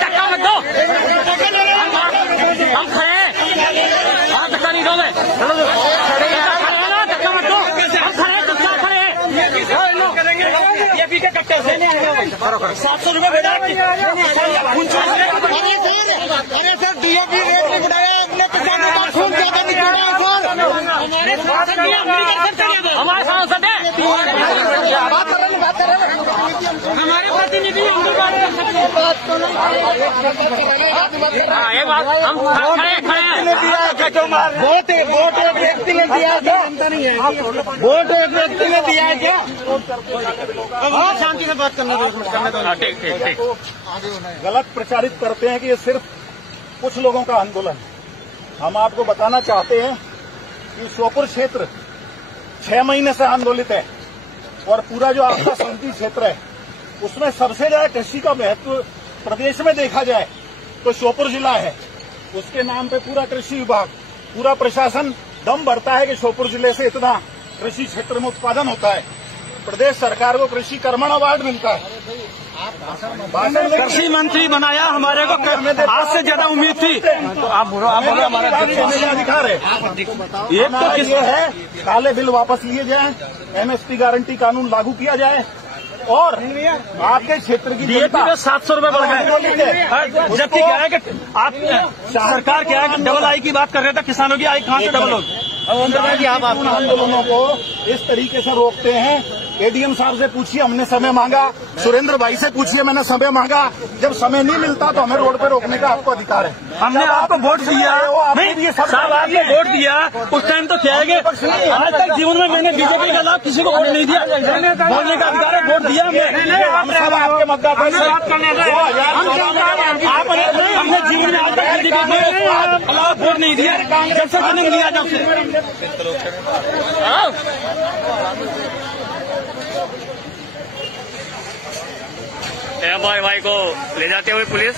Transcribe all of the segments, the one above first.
धक्का मत दो, हम खड़े हैं, आप धक्का नहीं दोगे, धक्का मत दो, हम खड़े हैं, चुपचाप खड़े हैं। ये पी के कट्टे से 700 रुपये भेजा। अरे सर DAP रेट नहीं बढ़ाया, हमने किसानों का खून ज्यादा नहीं गिराया सर। हमारे सांसद है, बात कर रहे हैं, हमारे प्रतिनिधि हिंदी बात कर सकते हैं। ये बात हम खड़े वोट एक व्यक्ति ने दिया क्या? वोट एक व्यक्ति ने दिया है क्या? शांति से बात करना। ठीक। गलत प्रचारित करते हैं कि ये सिर्फ कुछ लोगों का आंदोलन है। हम आपको बताना चाहते हैं कि श्योपुर क्षेत्र 6 महीने से आंदोलित है और पूरा जो आपका संसदीय क्षेत्र है उसमें सबसे ज्यादा कृषि का महत्व प्रदेश में देखा जाए तो श्योपुर जिला है। उसके नाम पे पूरा कृषि विभाग, पूरा प्रशासन दम भरता है कि श्योपुर जिले से इतना कृषि क्षेत्र में उत्पादन होता है। प्रदेश सरकार को कृषि कर्मण अवार्ड मिलता है। कृषि मंत्री बनाया हमारे को, आज से ज्यादा उम्मीद थी। तो आप बोलो हमारा अधिकार है। एक तो ये है काले बिल वापस लिए जाए, MSP गारंटी कानून लागू किया जाए और आपके क्षेत्र की DAP में 700 रुपये बढ़ गए। जबकि क्या है कि आप सरकार क्या है कि डबल आई की बात कर रहे थे, किसानों की आई कहाँ से डबल होगी? आप आंदोलनों को इस तरीके से रोकते हैं। ADM साहब से पूछिए, हमने समय मांगा। सुरेंद्र भाई से पूछिए, मैंने समय मांगा। जब समय नहीं मिलता तो हमें रोड पे रोकने का आपको अधिकार है। हमने आपको वोट दिया, साहब आपने वोट दिया, उस टाइम तो क्या है कि आज तक जीवन में मैंने BJP का लाभ किसी को वोट नहीं दिया। बोलने का अधिकार है, वोट दिया हमने। आपके मतदाता हमने जीवन में आज तक BJP को वोट नहीं दिया, जब से जन्म लिया जब से। भाई को ले जाते हुए पुलिस।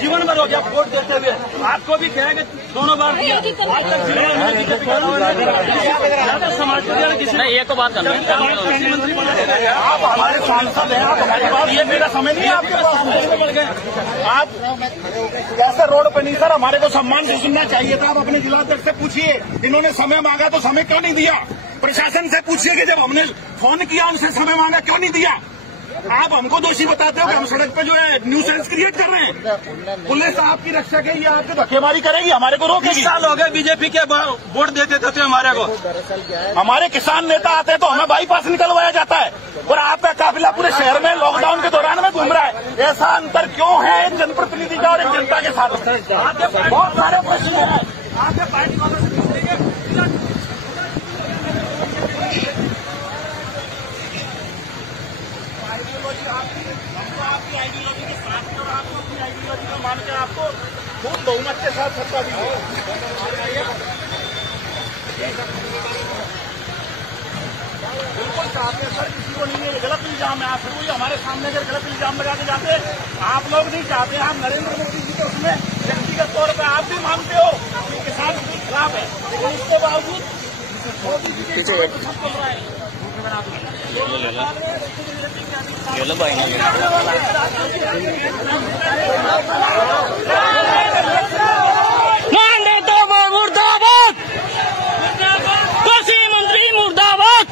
जीवन भर हो गया वोट देते हुए, आपको भी कहेंगे दोनों बार दिया। समाज नहीं, ये तो बात करना है। आप हमारे सांसद हैं, आप हमारी बात, ये मेरा समय नहीं है आपके पास। आप कैसे रोड पे नहीं सर, हमारे को सम्मान से सुनना चाहिए था। आप अपने जिलाध्यक्ष से पूछिए, इन्होंने समय मांगा तो समय क्यों नहीं दिया? प्रशासन से पूछिए कि जब हमने फोन किया उनसे समय मांगा क्यों नहीं दिया? आप हमको दोषी बताते हो कि हम सड़क पे जो है न्यूसेंस क्रिएट कर रहे हैं। पुलिस आपकी रक्षा के लिए आपकी धक्केमारी करेगी, हमारे को रोकेगी। 20 साल हो गए BJP के वोट देते थे हमारे को। हमारे किसान नेता आते हैं तो हमें बाईपास निकलवाया जाता है और आपका काफिला पूरे शहर में लॉकडाउन के दौरान में घूम रहा है। ऐसा अंतर क्यों है एक जनप्रतिनिधि का और एक जनता के साथ? बहुत सारे प्रश्न हैं। आपके पार्टी वालों से आपकी आइडियोलॉजी के साथ में और आपको अपनी आइडियोलॉजी को मान के आपको खूब बहुमत के साथ सत्ता दी है। बिल्कुल चाहते सर, किसी को नहीं है, गलत इल्जाम है। आप फिर वही हमारे सामने अगर गलत इल्जाम लगा के जाते, आप लोग नहीं चाहते। आप नरेंद्र मोदी जी को उसमें व्यक्तिगत तौर पर आप भी मानते हो कि किसान खिलाफ है, लेकिन उसके बावजूद मोदी जी के सब चल रहा है। मुर्दाबाद, कृषि मंत्री मुर्दाबाद।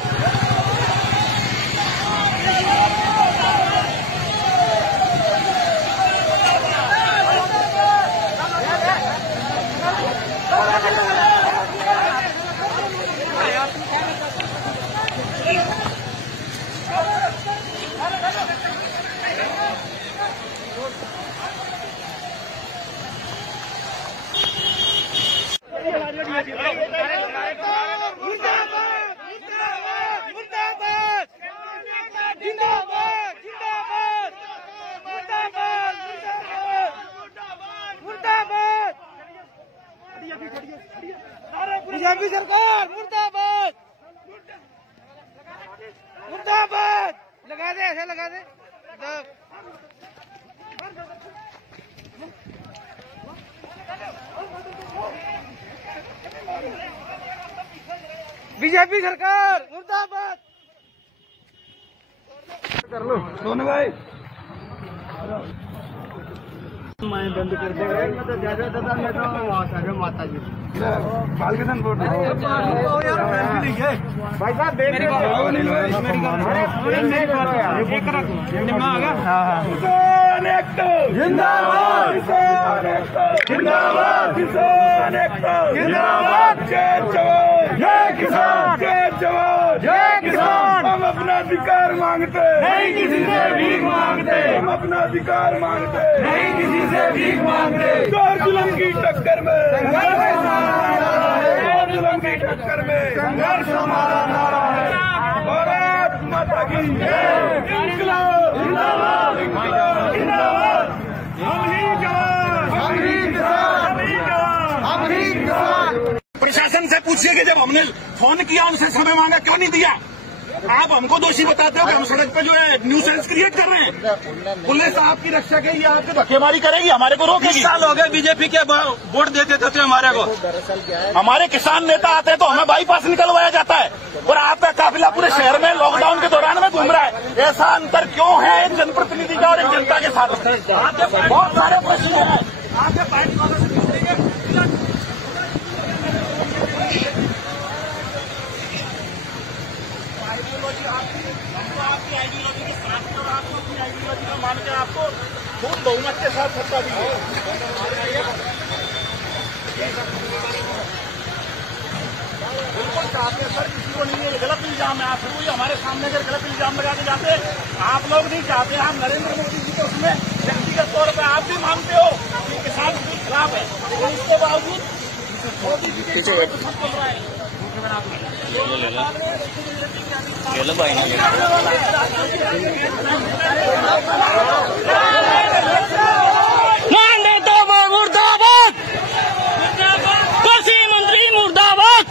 बीजेपी सरकार मुर्दाबाद, मुर्दाबाद। लगा दे, ऐसे लगा दे। बीजेपी सरकार मुर्दाबाद। कर लो सोनू भाई, मैं बंद कर दे। मैं तो ज्यादा मैं तो वहाँ से माता जी बालकिशन बोर्ड भाई साहब देख जिंदाबाद जिंदाबाद जिंदाबाद जय किसान जय जवान जय किसान। हम अपना अधिकार मांगते नहीं किसी से भीख मांगते, हम अपना अधिकार मांगते नहीं किसी से भीख मांगते। जोर जुल्म की टक्कर में जोर जुल्म की टक्कर में संघर्ष हमारा नारा है। भारत माता की जय। इंकलाब जिंदाबाद जिंदाबाद। हम ही जवान हम ही किसान हम ही जवान हम ही किसान। प्रशासन से पूछिए कि जब हमने फोन किया उनसे समय मांगा क्यों नहीं दिया। आप हमको दोषी बताते हो कि हम सड़क पे जो है न्यूसेंस क्रिएट कर रहे हैं। पुलिस आपकी रक्षा के लिए आपके धक्केमारी करेगी, हमारे को रोकेगी। 20 साल हो गए बीजेपी के वोट देते थे हमारे को। हमारे किसान नेता आते हैं तो हमें बाईपास निकलवाया जाता है और आपका काफिला पूरे शहर में लॉकडाउन के दौरान में घूम रहा है। ऐसा अंतर क्यों है एक जनप्रतिनिधि का और एक जनता के साथ? बहुत सारे प्रश्न हैं आपके पार्टी वालों से पूछेंगे। आपकी आइडियोलॉजी के साथ और आपको अपनी आइडियोलॉजी का मान के आपको खूब बहुमत के साथ सत्ता दी है। बिल्कुल चाहते सर, किसी को नहीं है, गलत इल्जाम है। आप फिर हमारे सामने अगर गलत इल्जाम लगा के जाते, आप लोग नहीं चाहते। आप नरेंद्र मोदी जी को उसमें व्यक्तिगत तौर पर आप भी मानते हो कि किसान बिल खराब है, लेकिन इसके बावजूद मोदी जी के सब चल रहा है। मानदेय मुर्दाबाद, कृषि मंत्री मुर्दाबाद।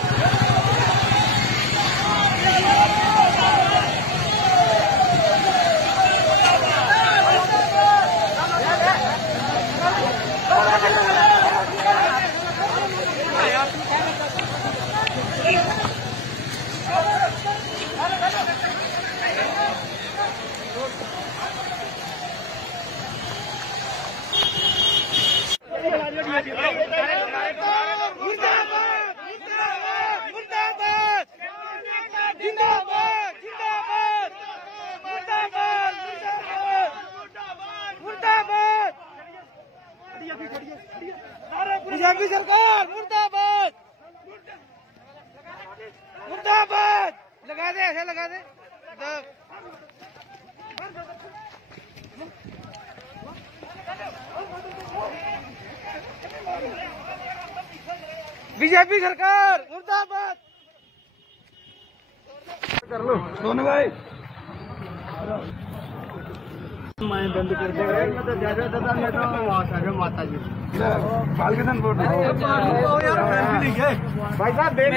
बीजेपी सरकार मुर्दाबाद मुर्दाबाद। लगा दे, ऐसे लगा दे। बीजेपी सरकार मुर्दाबाद। कर लो सोनू भाई, मैं बंद कर दे। मैं तो ज्यादा मैं तो वहाँ से माता जी बालकिशन बोर्ड भाई साहब देख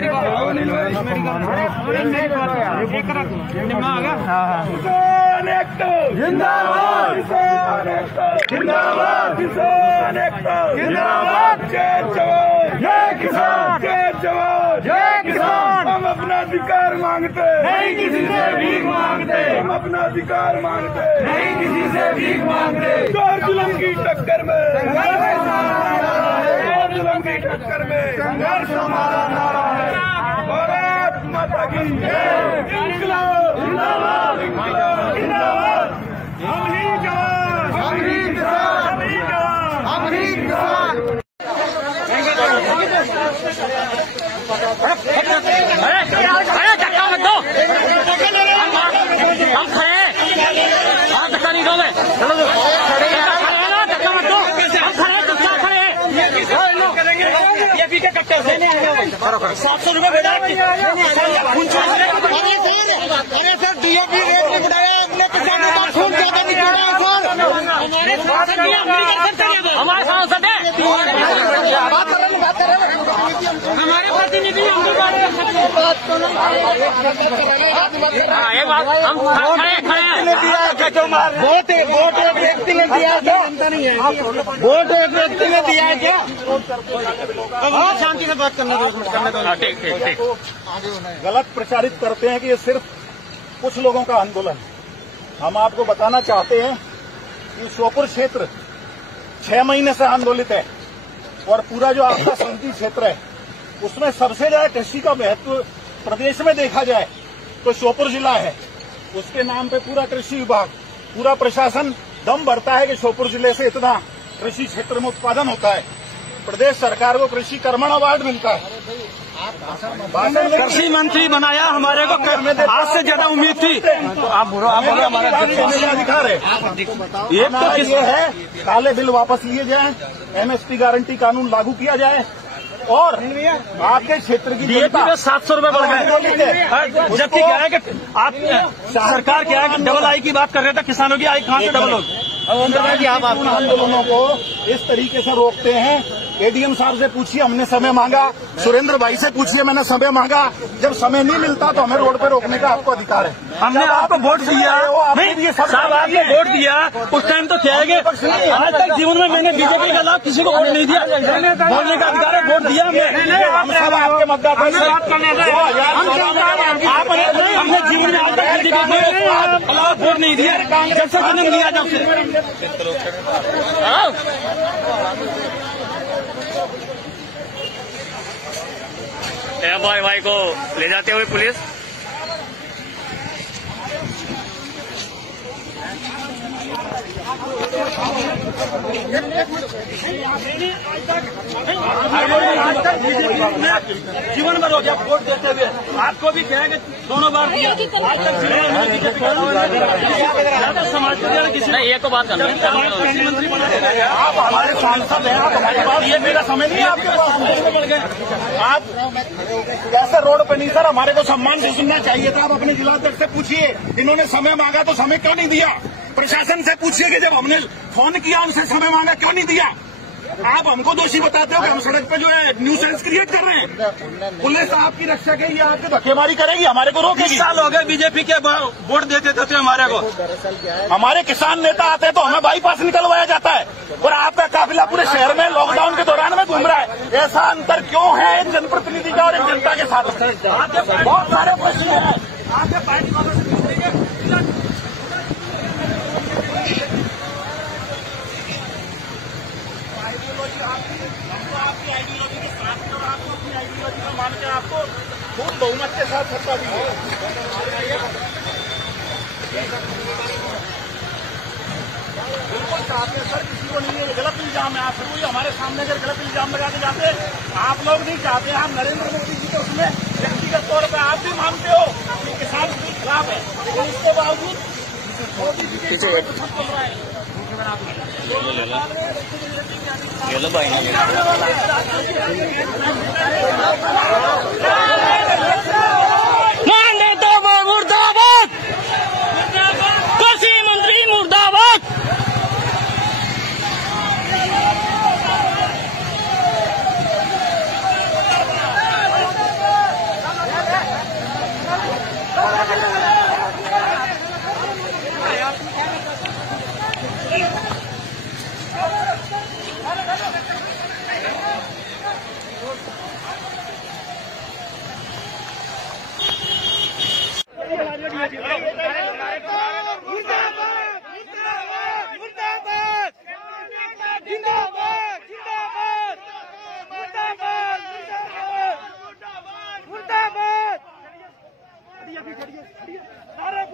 जिंदाबाद जिंदाबाद जिंदाबाद जय जवान जय किसान जय जवान जय किसान। हम अपना अधिकार मांगते नहीं किसी से भीख मांगते, हम अपना अधिकार मांगते नहीं किसी से भीख मांगते। जोर जुल्म की टक्कर में जोर जुल्म की टक्कर में संघर्ष हमारा नारा है। भारत माता की जय। इंकलाब जिंदाबाद जिंदाबाद। हम ही जवान हम ही किसान हम ही जवान हम ही किसान। अरे धक्का मत दो, हम खड़े हैं। आप धक्का नहीं दोगे, चलो धक्का मत दो। हम खड़े हैं, बीजेपी के कट्टर से 700 रुपये बेटा। अरे सर डीएपी रेट नहीं बढ़ाया, अपने किसानों का खून ज्यादा निकल रहा है सर। हमारे सांसद है, हमारे प्रतिनिधि हम भी बात कर रहे हैं। बात तो नहीं हम खड़े वोट एक व्यक्ति ने दिया है क्या? वोट एक व्यक्ति ने दिया है क्या? शांति से बात करने दो। ठीक। गलत प्रचारित करते हैं कि ये सिर्फ कुछ लोगों का आंदोलन है। हम आपको बताना चाहते हैं कि श्योपुर क्षेत्र 6 महीने से आंदोलित है और पूरा जो आपका संसदीय क्षेत्र है उसमें सबसे ज्यादा कृषि का महत्व प्रदेश में देखा जाए तो श्योपुर जिला है। उसके नाम पे पूरा कृषि विभाग, पूरा प्रशासन दम भरता है कि श्योपुर जिले से इतना कृषि क्षेत्र में उत्पादन होता है। प्रदेश सरकार को कृषि कर्मण अवार्ड मिलता है। कृषि मंत्री बनाया हमारे को, आज से ज्यादा उम्मीद थी। तो आप बोलो हमारा अधिकार है। एक तो ये है काले बिल वापस लिए जाए, एमएसपी गारंटी कानून लागू किया जाए और आपके क्षेत्र की डीएपी में 700 रुपए बढ़ गए। जबकि क्या है कि आप सरकार क्या है कि डबल आई की बात कर रहे थे, किसानों की आई कहाँ से डबल होगी? आप आंदोलनों को इस तरीके से रोकते हैं। एडीएम साहब से पूछिए, हमने समय मांगा। सुरेंद्र भाई से पूछिए, मैंने समय मांगा। जब समय नहीं मिलता तो हमें रोड पे रोकने का आपको अधिकार है। हमने आपको वोट दिया, साहब आपने वोट दिया उस टाइम तो क्या है कि आज तक जीवन में मैंने बीजेपी के खिलाफ किसी को वोट नहीं दिया। बोलने का अधिकार है, वोट दिया हम सब आपके मतदाता हमने जीवन में आज तक बीजेपी के खिलाफ वोट नहीं दिया। जब से जन्म लिया जब से भाई को ले जाते हुए पुलिस जीवन भर हो गया वोट देते हुए। आपको भी कहेंगे दोनों बार दिया, आज तक समाज किसी नहीं, ये तो बात करना मंत्री बना। आप हमारे सांसद हैं, आप हमारे पास, ये मेरा समय नहीं है आपके पास। आप कैसे रोड पे नहीं सर, हमारे को सम्मान से सुनना चाहिए था। आप अपने जिलाध्यक्ष से पूछिए, इन्होंने समय मांगा तो समय क्यों नहीं दिया? प्रशासन से पूछिए कि जब हमने फोन किया उनसे समय मांगा क्यों नहीं दिया? आप हमको दोषी बताते हो कि हम सड़क पे जो है न्यूसेंस क्रिएट कर रहे हैं। पुलिस आपकी रक्षा के लिए आपकी धक्केमारी करेगी, हमारे को रोकेगी। 20 साल हो गए बीजेपी के वोट देते थे हमारे को। हमारे किसान नेता आते तो हमें बाईपास निकलवाया जाता है और आपका काफिला पूरे शहर में लॉकडाउन के दौरान में घूम रहा है। ऐसा अंतर क्यों है एक जनप्रतिनिधि का और एक जनता के साथ? बहुत सारे प्रश्न हैं। आपके पार्टी वालों से आपकी आइडियोलॉजी के साथ और आपको अपनी आइडियोलॉजी का मान के आपको खूब बहुमत के साथ सत्ता दी है। बिल्कुल चाहते सर, किसी को नहीं है, गलत इल्जाम है। आप फिर वही हमारे सामने अगर गलत इल्जाम लगा के जाते, आप लोग नहीं चाहते। आप नरेंद्र मोदी जी को उसमें व्यक्तिगत तौर पर आप भी मानते हो कि किसान के खिलाफ है, लेकिन इसके बावजूद मोदी जी के बोल रहा है। मुर्दाबाद, कृषि मंत्री मुर्दाबाद।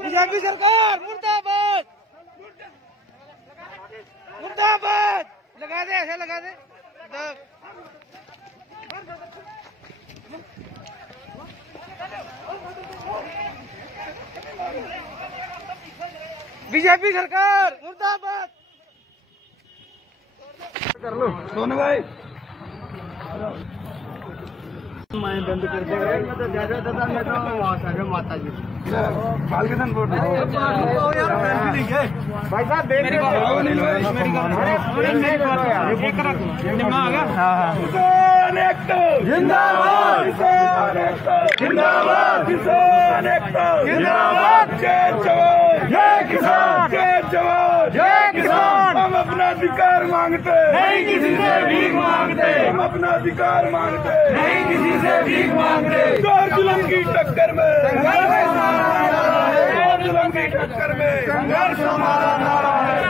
बीजेपी सरकार मुर्दाबाद, मुर्दाबाद। लगा दे, ऐसे लगा दे। बीजेपी सरकार मुर्दाबाद। कर लो दोनों भाई। बंद कर देगा माता जी बालकिशन बोर्ड भाई साहब देख जिंदाबाद जिंदाबाद जिंदाबाद जय जवान जय किसान जय जवान जय किसान। हम अपना अधिकार मांगते नहीं किसी से भीख मांगते, हम अपना अधिकार मांगते नहीं किसी से भीख मांगते। जोर जुल्म की टक्कर में जोर जुल्म की टक्कर में संघर्ष हमारा नारा है।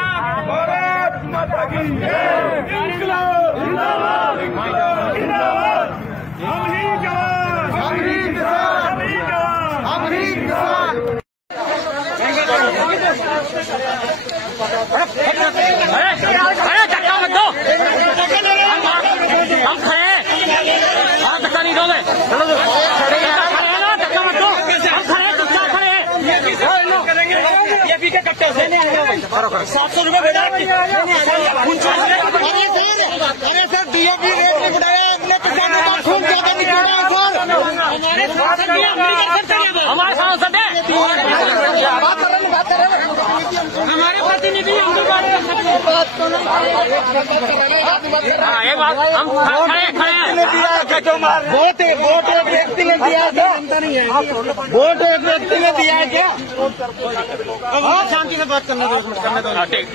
भारत माता की जय। इंकलाब जिंदाबाद इंकलाब जिंदाबाद। हम ही जवान हम ही किसान हम ही जवान हम ही किसान। अरे धक्का मत दो, हम खड़े हैं, आप धक्का नहीं दोगे। चलो खड़े हैं ना, धक्का मत दो, हम खड़े हैं, चुपचाप खड़े हैं। ये पी के कट्टे से 700 रुपये भेजा। अरे सर डीओपी रेट नहीं बढ़ाया, अपने किसानों का खून ज्यादा निकला है सर। हमारे सांसद है, बात कर रहे हमारे प्रतिनिधि हम ये बात हम वोट एक व्यक्ति ने दिया क्या? वोट एक व्यक्ति ने दिया है क्या? शांति से बात करने दो। ठीक।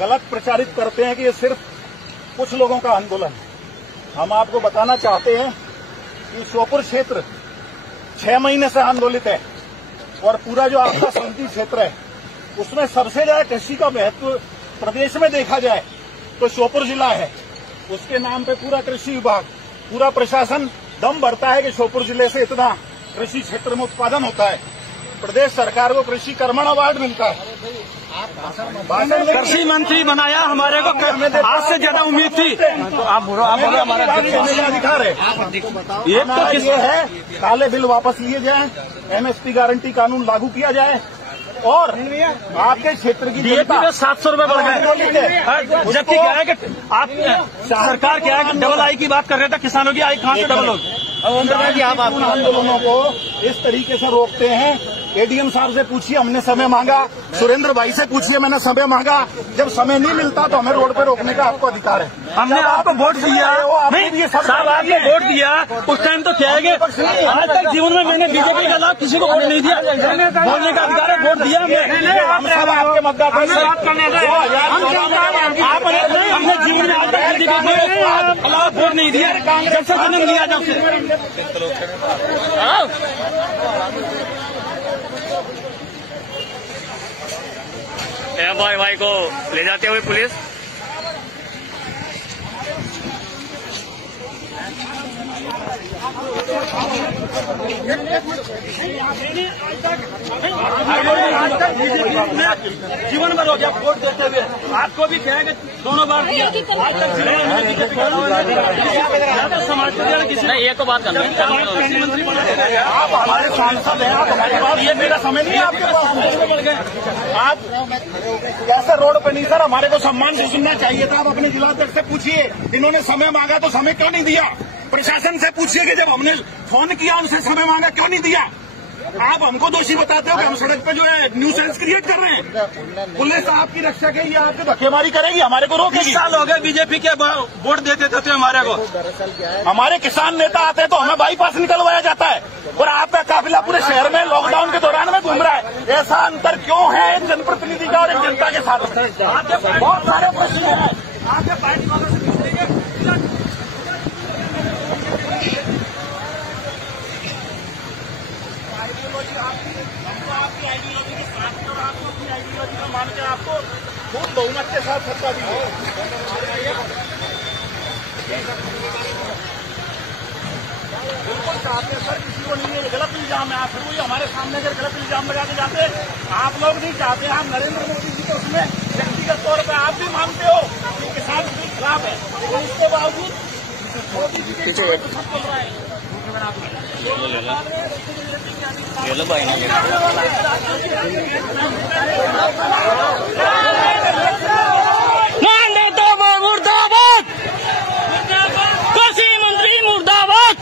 गलत प्रचारित करते हैं कि ये सिर्फ कुछ लोगों का आंदोलन है। हम आपको बताना चाहते हैं कि श्योपुर क्षेत्र 6 महीने से आंदोलित है और पूरा जो आपका संसदीय क्षेत्र है उसमें सबसे ज्यादा कृषि का महत्व प्रदेश में देखा जाए तो श्योपुर जिला है। उसके नाम पे पूरा कृषि विभाग, पूरा प्रशासन दम भरता है कि श्योपुर जिले से इतना कृषि क्षेत्र में उत्पादन होता है। प्रदेश सरकार को कृषि कर्मण अवार्ड मिलता है। कृषि मंत्री बनाया हमारे को, आज से ज्यादा उम्मीद थी। तो आप हमारा अधिकार है। एक तो ये है काले बिल वापस लिए जाए, एमएसपी गारंटी कानून लागू किया जाए और आपके क्षेत्र की डीएपी में 700 रुपये बढ़ गए। जबकि क्या है कि आप सरकार क्या है कि डबल आई की बात कर रहे थे, किसानों की आई कहाँ से डबल होगी? आप आंदोलनों को इस तरीके से रोकते हैं। एडीएम साहब से पूछिए, हमने समय मांगा। सुरेंद्र भाई से पूछिए, मैंने समय मांगा। जब समय नहीं मिलता तो हमें रोड पर रोकने का आपको अधिकार है। हमने आपको वोट दिया, साहब आपने वोट दिया उस टाइम तो क्या है कि आज तक जीवन में मैंने बीजेपी के खिलाफ किसी को वोट नहीं दिया। बोलने का अधिकार है, वोट दिया हमने आपके मतदाता हमने जीवन में आज तक बीजेपी के खिलाफ वोट नहीं दिया। जब से जन्म लिया जब से भाई को ले जाते हुए पुलिस। जीवन भर हो गया वोट देते हुए, आपको भी क्या है कि दोनों बार दिया। आज तक समाज कल्याण किसी नहीं, ये तो बात करना है। मंत्री आप हमारे सांसद हैं, आप हमारे पास, ये मेरा समय नहीं है आपके पास। आप कैसे रोड पे नहीं सर, हमारे को सम्मान से सुनना चाहिए था। आप अपने जिलाध्यक्ष से पूछिए, इन्होंने समय मांगा तो समय क्यों नहीं दिया? प्रशासन से पूछिए कि जब हमने फोन किया उनसे समय मांगा क्यों नहीं दिया? आप हमको दोषी बताते हो कि हम सड़क पे जो है न्यूसेंस क्रिएट कर रहे हैं। पुलिस आपकी रक्षा के लिए आपकी धक्केमारी करेगी, हमारे को रोकेगी। 20 साल हो गए बीजेपी के वोट देते थे हमारे को। हमारे किसान नेता आते हैं तो हमें बाईपास निकलवाया जाता है और आपका काफिला पूरे शहर में लॉकडाउन के दौरान में घूम रहा है। ऐसा अंतर क्यों है एक जनप्रतिनिधि का और एक जनता के साथ? बहुत सारे प्रश्न हैं। आपके पार्टी वालों से पूछेंगे। आपकी आइडियोलॉजी के साथ और आपको अपनी आइडियोलॉजी में मान के आपको खूब बहुमत के साथ सत्ता दी है। बिल्कुल चाहते सर, किसी को नहीं है। गलत इल्जाम है। आप फिर वही हमारे सामने अगर गलत इल्जाम लगा के जाते, आप लोग नहीं चाहते। आप नरेंद्र मोदी जी को उसमें व्यक्तिगत तौर पर आप भी मानते हो कि किसान के खिलाफ है, लेकिन इसके बावजूद मोदी जी के सब चल रहा है। मुर्दाबाद, कृषि मंत्री मुर्दाबाद।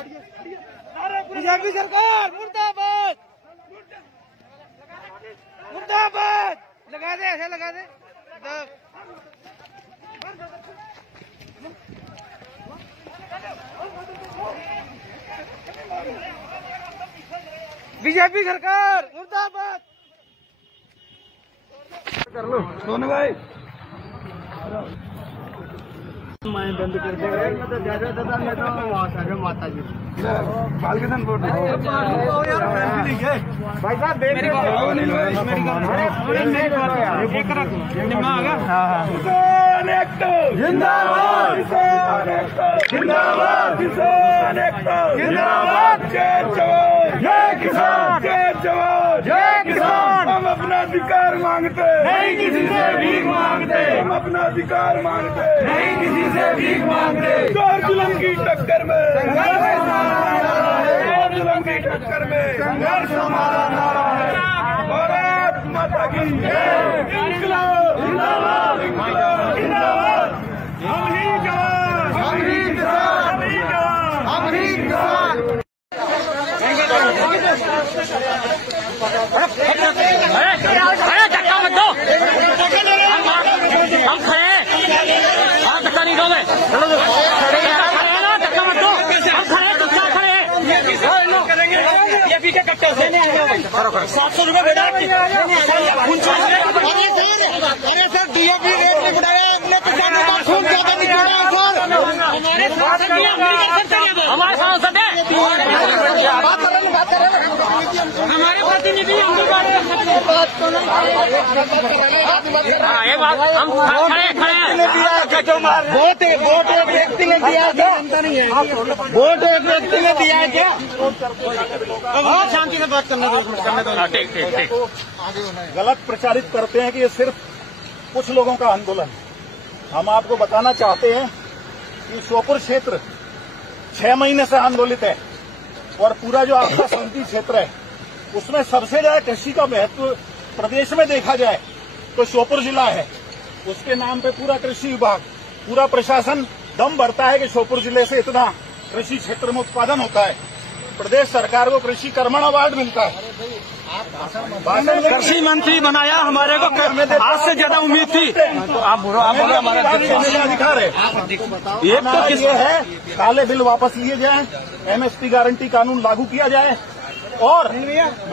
बीजेपी सरकार मुर्दाबाद, मुर्दाबाद। लगा दे, ऐसे लगा दे। बीजेपी सरकार मुर्दाबाद। कर लो सोनू भाई, मैं बंद कर दे। मैं तो ज्यादा मैं तो वहाँ से माता जी बालकिशन बोर्ड भाई साहब मेरी जिंदाबाद, जिंदाबाद, जिंदाबाद। जय किसान, जय जवान, जय किसान। हम अपना अधिकार मांगते नहीं, किसी से भीख मांगते। हम अपना अधिकार मांगते नहीं, किसी से भीख मांगते। चोर जुल्म की टक्कर में, चोर जुल्म की टक्कर में संघर्ष हमारा नारा है। भारत माता की जय। इंकलाब जिंदाबाद, इंकलाब जिंदाबाद। हम ही जवान, हम ही किसान, हम ही जवान, हम ही किसान। अरे धक्का मत दो, हम खड़े हैं, आप धक्का नहीं दोगे। खड़े हैं ना, धक्का मत दो, हम खड़े हैं, धक्का खड़े हैं। ये पी के कट्टे से 700 रुपये बेटा। अरे सर डीएपी रेट नहीं बढ़ाया, अपने किसानों का खून ज्यादा निकला है सर। हमारे सांसद है, हमारे प्रतिनिधि हम भी बात कर सकते हैं। बात तो नहीं, ये बात हम खड़े हैं। वोट एक व्यक्ति ने दिया है, जनता नहीं है। वोट एक व्यक्ति ने दिया है क्या? बहुत शांति से बात करने दो। ठीक ठीक ठीक। गलत प्रचारित करते हैं कि ये सिर्फ कुछ लोगों का आंदोलन है। हम आपको बताना चाहते हैं कि श्योपुर क्षेत्र 6 महीने से आंदोलित है और पूरा जो आपका संसदीय क्षेत्र है उसमें सबसे ज्यादा कृषि का महत्व प्रदेश में देखा जाए तो श्योपुर जिला है। उसके नाम पे पूरा कृषि विभाग, पूरा प्रशासन दम भरता है कि श्योपुर जिले से इतना कृषि क्षेत्र में उत्पादन होता है। प्रदेश सरकार को कृषि कर्मण अवार्ड मिलता है। कृषि मंत्री बनाया, हमारे को आज से ज्यादा उम्मीद थी। तो आप बोलो हमारा अधिकार है। एक तो ये है काले बिल वापस लिए जाए, एमएसपी गारंटी कानून लागू किया जाए और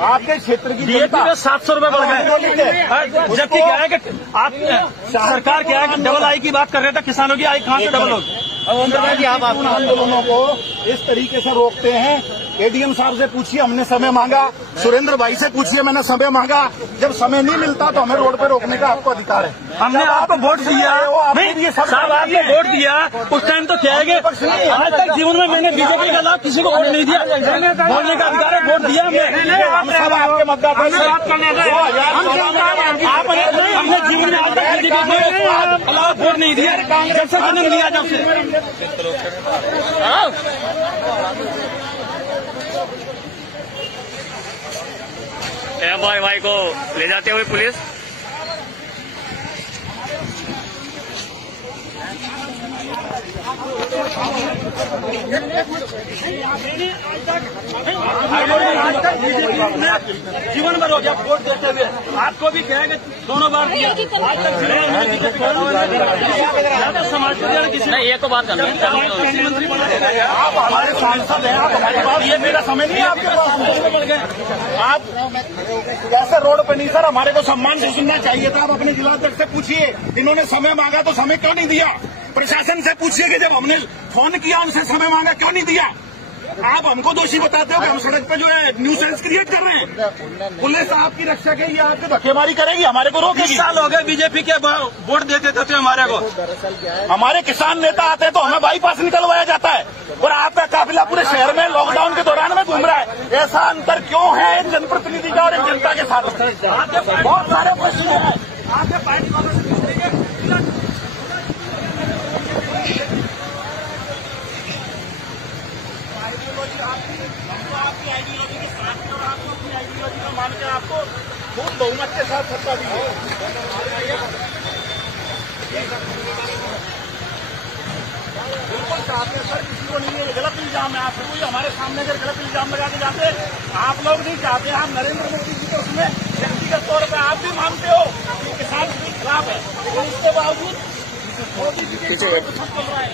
आपके क्षेत्र की डीएपी में 700 रुपये बढ़ गए। जबकि क्या है कि आप सरकार क्या है कि डबल आई की बात कर रहे थे, किसानों की आई कहाँ से डबल होगी? आप आंदोलनों को इस तरीके से रोकते हैं। एडीएम साहब से पूछिए, हमने समय मांगा। सुरेंद्र भाई से पूछिए, मैंने समय मांगा। जब समय नहीं मिलता तो हमें रोड पे रोकने का आपको अधिकार है। हमने आपको वोट दिया, साहब आपने वोट दिया उस टाइम तो क्या है कि आज तक जीवन में मैंने बीजेपी के खिलाफ किसी को वोट नहीं दिया। बोलने का अधिकार है, वोट दिया हमने। सब आपके मतदाता हमने जीवन में आज तक बीजेपी के खिलाफ वोट नहीं दिया। जब से मैंने लिया जब से भाई को ले जाते हुए पुलिस। जीवन भर हो गया वोट देते हुए, आपको भी कहेंगे दोनों बार दिया। आज तक समाज कल्याण किसी नहीं, ये तो बात करनी है। मंत्री आप हमारे सांसद हैं, आप हमारे पास, ये मेरा समय नहीं है आपके पास। आप कैसे रोड पे नहीं सर, हमारे को सम्मान से सुनना चाहिए था। आप अपने जिलाध्यक्ष से पूछिए, इन्होंने समय मांगा तो समय क्यों नहीं दिया। प्रशासन से पूछिए कि जब हमने फोन किया उनसे समय मांगा क्यों नहीं दिया। आप हमको दोषी बताते हो कि हम सड़क पे जो है न्यूसेंस क्रिएट कर रहे हैं। पुलिस आपकी रक्षा के लिए आपकी धक्केमारी करेगी, हमारे को रोकेगी। 20 साल हो गए बीजेपी के वोट देते थे हमारे को। हमारे किसान नेता आते हैं तो हमें बाईपास निकलवाया जाता है और आपका काफिला पूरे शहर में लॉकडाउन के दौरान में घूम रहा है। ऐसा अंतर क्यों है एक जनप्रतिनिधि का और एक जनता के साथ? बहुत सारे प्रश्न हैं। आपके पार्टी आपकी आइडियोलॉजी के साथ में और आपको अपनी आइडियोलॉजी का मान के आपको खूब बहुमत के साथ सत्ता दी है। बिल्कुल चाहते सर किसी को नहीं, ये गलत इल्जाम है। आपको कोई हमारे सामने अगर गलत इल्जाम लगा के जाते, आप लोग नहीं चाहते, आप नरेंद्र मोदी जी को उसमें व्यक्तिगत तौर पर आप भी मानते हो कि किसान के खिलाफ है, लेकिन इसके बावजूद मोदी जी के सब चल रहा है।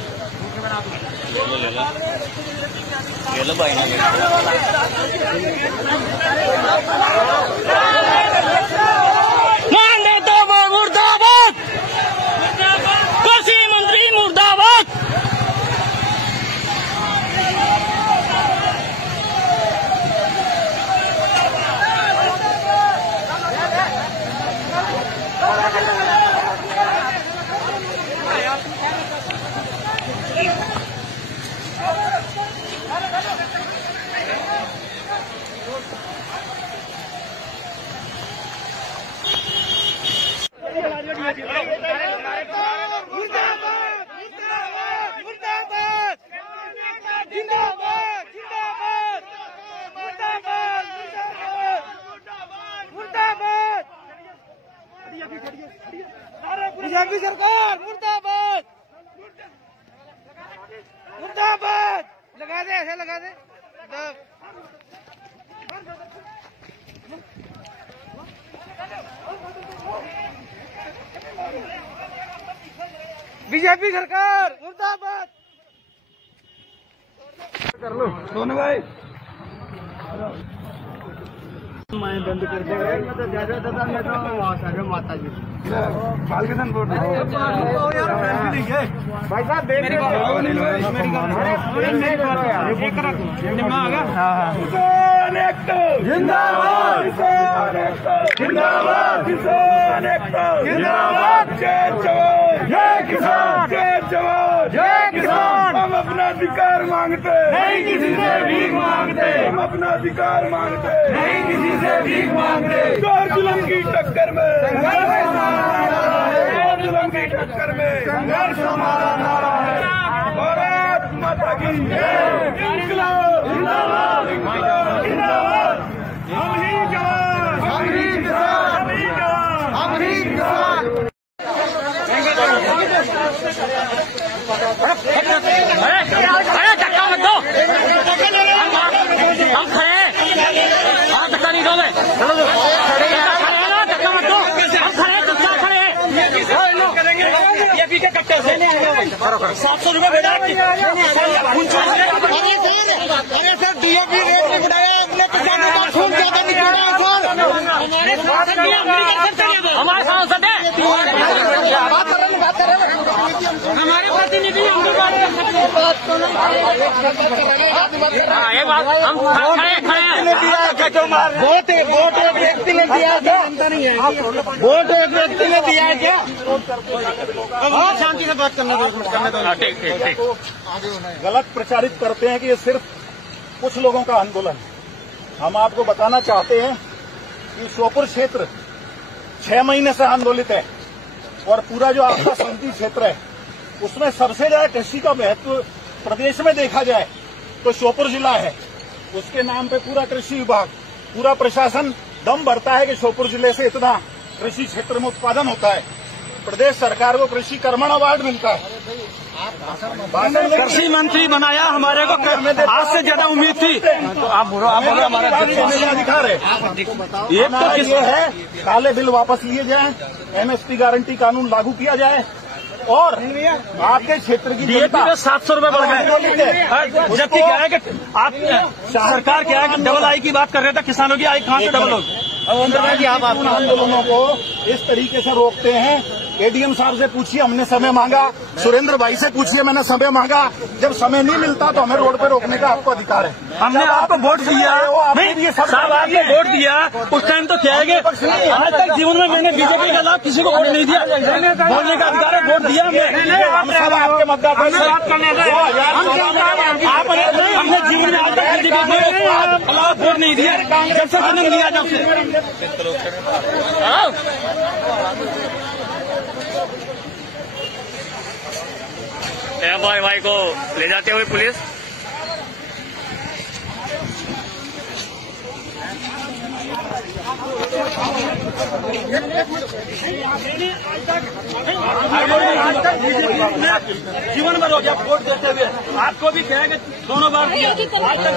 मुर्दाबाद, कृषि मंत्री मुर्दाबाद। बीजेपी सरकार मुर्दाबाद, मुर्दाबाद। लगा दे, ऐसे लगा दे। बीजेपी सरकार मुर्दाबाद। कर लो दोनों भाई। मैं बंद कर देगा। मैं तो ज्यादा मैं तो वहाँ से माता जी बालकिशन बोर्ड भाई साहब देख जिंदाबाद, जिंदाबाद, जिंदाबाद। जय जवान, जय किसान, जय जवान, जय किसान। हम अपना अधिकार मांगते नहीं, किसी से भीख मांगते। हम अपना अधिकार मांगते नहीं, किसी से भीख मांगते। जोर जुल्म की टक्कर में, जोर जुल्म की टक्कर में संघर्ष हमारा नारा है। भारत माता की जय। इंकलाब जिंदाबाद, इंकलाब जिंदाबाद। हम ही जवान, हम ही किसान, हम ही जवान, हम ही किसान। अरे धक्का मत दो, हम खड़े हैं। हाँ धक्का नहीं दोगे, चलो खड़े हैं ना, धक्का मत दो। हम खड़े हैं, चुपचाप खड़े हैं। ये पी के कट्टे से 700 रुपये भेजा। अरे सर डीएपी रेट नहीं बढ़ाया, अपने किसानों का खून ज्यादा निकला है सर। हमारे सांसद है, हमारे प्रतिनिधि ये बात हम खड़े हैं। वोट एक व्यक्ति ने दिया क्या? वोट एक व्यक्ति ने दिया है क्या? शांति से बात करने दो। ठीक। गलत प्रचारित करते हैं कि ये सिर्फ कुछ लोगों का आंदोलन है। हम आपको बताना चाहते हैं कि श्योपुर क्षेत्र 6 महीने से आंदोलित है और पूरा जो आपका संसदीय क्षेत्र है उसमें सबसे ज्यादा कृषि का महत्व प्रदेश में देखा जाए तो श्योपुर जिला है। उसके नाम पे पूरा कृषि विभाग, पूरा प्रशासन दम भरता है कि श्योपुर जिले से इतना कृषि क्षेत्र में उत्पादन होता है। प्रदेश सरकार को कृषि कर्मण अवार्ड मिलता है। कृषि मंत्री बनाया, हमारे को आज से ज्यादा उम्मीद थी। तो आप बोलो हमारा अधिकार है। ये तो ये है काले बिल वापस लिए जाए, एमएसपी गारंटी कानून लागू किया जाए और आपके क्षेत्र की डीएपी में 700 रुपये बढ़ गए। जबकि क्या है कि आप सरकार क्या है कि डबल आई की बात कर रहे थे, किसानों की आई कहाँ से डबल होगी? आप आंदोलनों को इस तरीके से रोकते हैं। एडीएम साहब से पूछिए, हमने समय मांगा। सुरेंद्र भाई से पूछिए, मैंने समय मांगा। जब समय नहीं मिलता तो हमें रोड पे रोकने का आपको अधिकार है। हमने आपको वोट दिया, नहीं साहब आपने वोट दिया उस टाइम तो क्या है कि आज तक जीवन में मैंने बीजेपी के खिलाफ किसी को वोट नहीं दिया। बोलने का अधिकार है, वोट दिया आपके मतदाता हमने जीवन में आज तक बीजेपी के खिलाफ वोट नहीं दिया। जब से जन्म लिया जब से भाई को ले जाते हुए पुलिस जीवन भर हो गया वोट देते हुए, आपको भी कहेंगे दोनों बार दिया, आज तक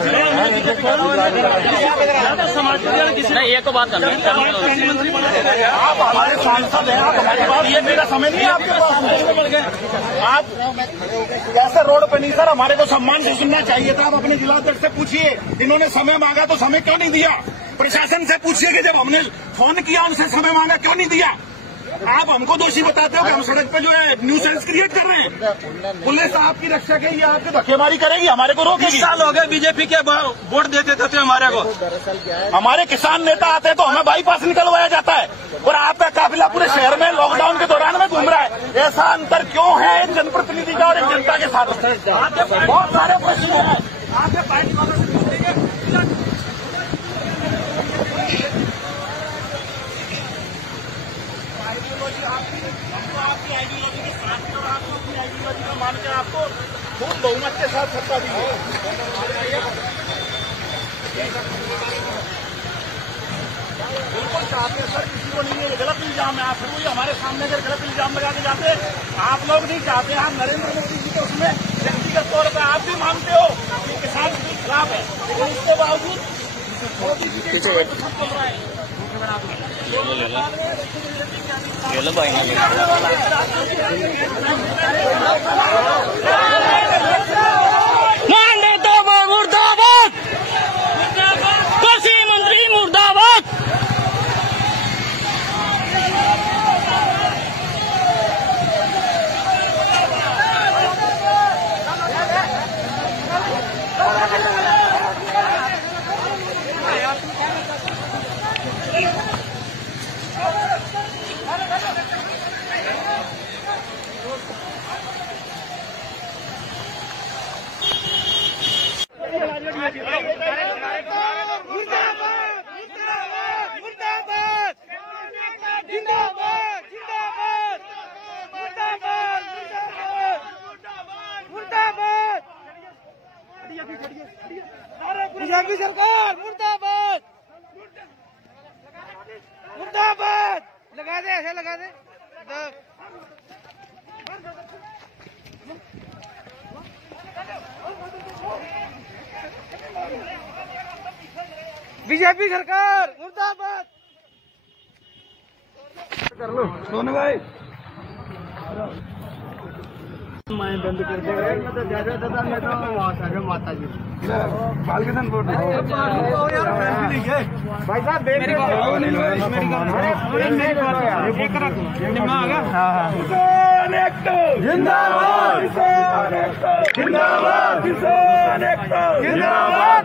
समाज कल्याण किसी नहीं, ये तो बात कर रहे हैं। मंत्री आप हमारे सांसद हैं, आप हमारी बात, ये मेरा समय नहीं है आपके पास। आप कैसे रोड पे नहीं सर, हमारे को सम्मान से सुनना चाहिए था। आप अपने जिलाध्यक्ष से पूछिए, इन्होंने समय मांगा तो समय क्यों नहीं दिया। प्रशासन से पूछिए कि जब हमने फोन किया उनसे समय मांगा क्यों नहीं दिया। आप हमको दोषी बताते हो कि हम सड़क पे जो है न्यूसेंस क्रिएट कर रहे हैं। पुलिस आपकी रक्षा के, ये आपकी धक्केमारी करेगी, हमारे को रोकेगी। 20 साल हो गए बीजेपी के वोट देते थे हमारे को। हमारे किसान नेता आते हैं तो हमें बाईपास निकलवाया जाता है, और आपका काफिला पूरे शहर में लॉकडाउन के दौरान में घूम रहा है। ऐसा अंतर क्यों है एक जनप्रतिनिधि का और एक जनता के साथ? बहुत सारे प्रश्न हैं। आपके पार्टी वालों से पूछेंगे। आपकी आइडियोलॉजी के साथ में, और आपको अपनी आइडियोलॉजी का मान के आपको खूब बहुमत के साथ सत्ता दी है। बिल्कुल चाहते हैं सर, किसी को नहीं है, गलत इल्जाम है। आप फिर वही हमारे सामने अगर गलत इल्जाम लगा के जाते, आप लोग नहीं चाहते। आप नरेंद्र मोदी जी के उसमें व्यक्तिगत तौर पर आप भी मानते हो कि किसान के खिलाफ है, लेकिन इसके बावजूद मोदी जी के चल रहा है। मुर्दाबाद, कृषि मंत्री मुर्दाबाद। बीजेपी सरकार मुर्दाबाद, मुर्दाबाद। लगा दे, ऐसे लगा दे। बीजेपी सरकार मुर्दाबाद। कर लो सोनू भाई, मैं बंद कर दे। मैं तो वहाँ से माता जी बालकिशन बोल भाई साहब, मेरी बात जिंदाबाद, जिंदाबाद, जिंदाबाद।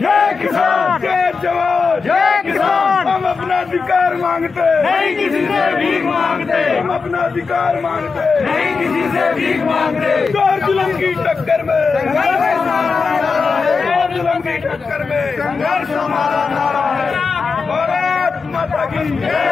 जय किसान, जय जवान, जय किसान। हम अपना अधिकार मांगते नहीं, किसी से भीख मांगते। हम अपना अधिकार मांगते नहीं, किसी से भीख मांगते। चोर जुल्म की टक्कर में संघर्ष, चोर जुल्म की टक्कर में संघर्ष हमारा नारा है। भारत माता की जय।